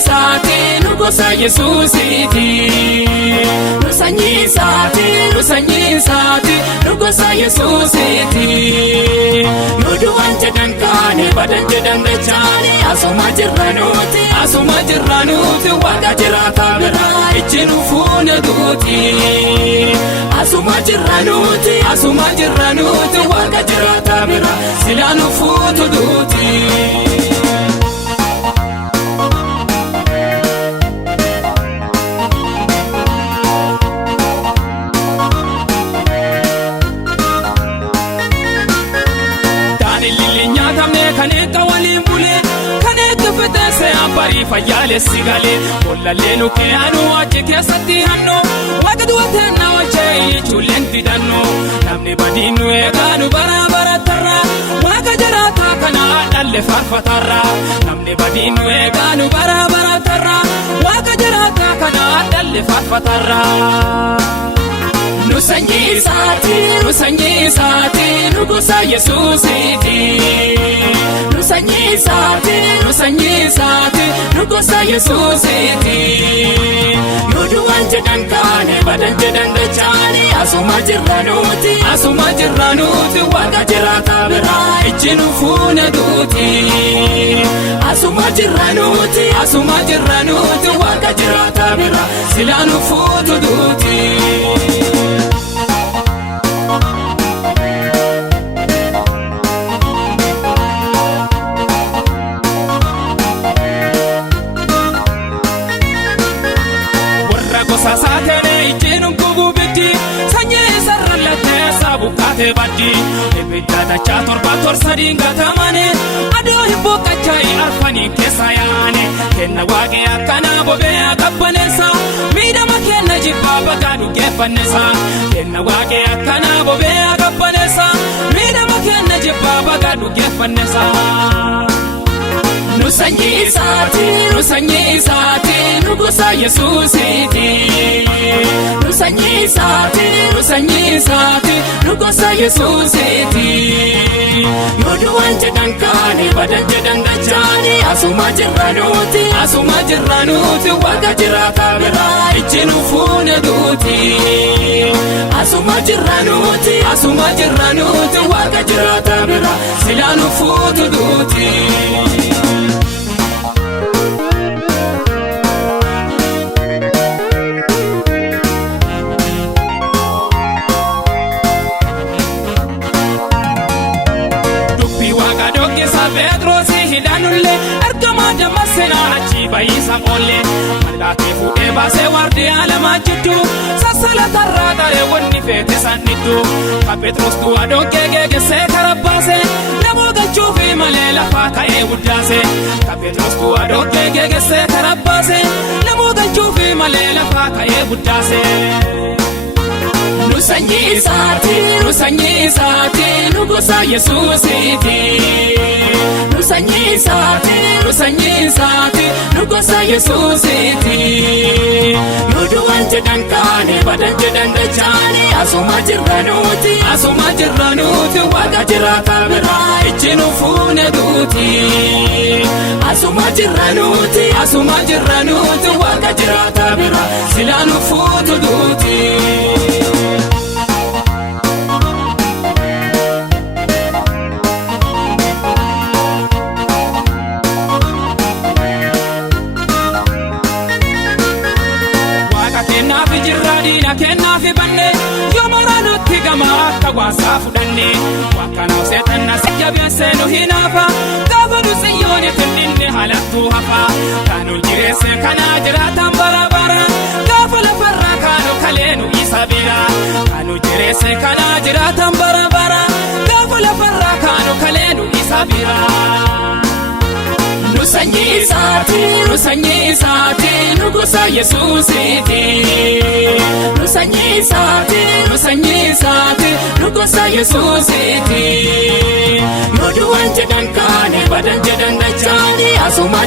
sanyisati nugosa Yesuusiti sanyisati nugosa Yesuusiti nudu wanje dankane badan jedhan dachani asuma jirranuti waqa jirata bira ijjinu fuune duuti asuma jirranuti waqa jirata bira silanu fuutu duuti kaneka walimbule kaneka fetese ambari fayale sigale bollalle nuke anu ajike satti hanno waqadu watena wache chulenti danno namni badinu eganu bara tarra waqa jarata kana dalle farfatara namni badinu eganu bara tarra waqa jarata kana dalle farfatara Nusanyisati nugosa Yesuusiti Nusanyisati nugosa Yesuusiti nudu wanje dankane badan jedhan dachani asuma jirranuti waqa jirata bira ijjinu fuune duuti asuma jirranuti waqa jirata bira silanu fuutu duuti Sasatene ijjinun kububiti sanye sarrallate sabukate baddi ebita dacha torba torsadin gatamane ado hibbokachai arfani kesayane kenna wage akana bobe akabbanesa midama kenna jibba bagadu gefannesa kenna wage akana bobe akabbanesa midama kenna jibba bagadu gefannesa Nusanyisati nugosa Yesuusiti Nusanyisati nugosa Yesuusiti nudu wanje dankane badan jedhan dachani asuma jirranuti waqa jirata bira ijjinu fuune duuti asuma jirranuti waqa jirata bira silanu fuutu duuti Pedrosi hidanulle argama damasena achi bayisa olle margate fuudhe baase warde alama jiddu sassala tarraadare wonni feete sanniddu ka Petros du'a doqqee geegessee karabbaase namoo galchuufi malee lafaa ka'ee guddaase ka Petros du'a doqqee geegessee karabbaase namoo galchuufi malee lafaa ka'ee guddaase Nusanyisati nugosa Yesuusiti Nusanyisati nugosa Yesuusiti nudu wanje dankane badan jedhan dachani asuma jirranuti waqa jirata bira ijjinu fuune duuti asuma jirranuti waqa jirata bira silanu fuutu duuti kennafi banne yomaranotti gama akka waasaa fudhanne wakkanaaf seexanna sijjabeesse nu hinaafa gaafa nu siyyoone kenninne halattuu hafa kanuun jireesse kanaa jiraatan bara gaafa lafarraa kaanu kaleenu isa bira kanuun jireesse kanaa jiraatan bara gaafa lafarraa kaanu kaleenu isa bira Nusanyisati nugosa Yesuusiti Nusanyisati nugosa Yesuusiti nudu wanje dankane badan jedhan dachani asuma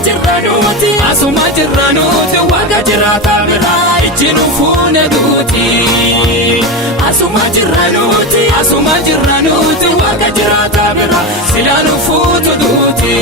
jirranuti waqa jirata bira ijjinu fuune duuti asuma jirranuti waqa jirata bira silanu fuutu duuti